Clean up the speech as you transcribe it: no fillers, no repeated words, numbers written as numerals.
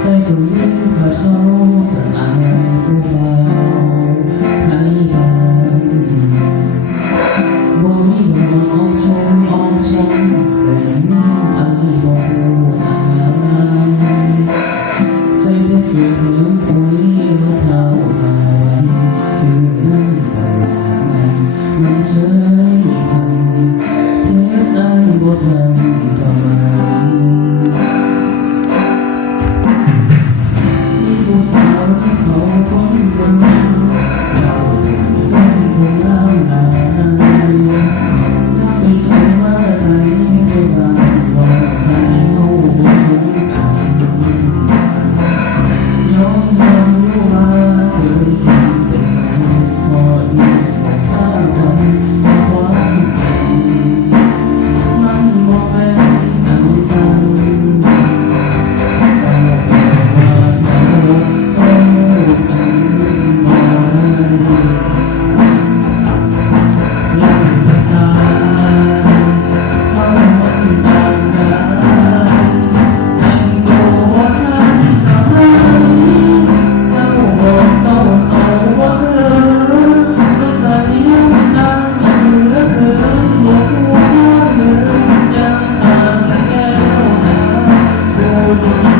ใส่ถุงมือขาดเขาสะอาดผู้เบาไทยบ้านบ่มีดอกอ้อมชมอ้อมช้ำแต่มีอายบ่ฮู้จักใส่แต่เสื้อเหลืองปุ๋ยรองเท้าหายซื้อน้ำตลาดนั้นมันเฉยทันเทศอายบ่ทันสมัยผู้สาวเขาคนเดิมเราเป็นคนที่งามหลายอยากไปใส่ว่าใส่ไปบ้างว่าใส่เขาบ่สมกันยอมอยู่ว่าเคยกินเป็นพอดีแต่ข้าวันความจริงมันบ่แม่นจังจังThank you.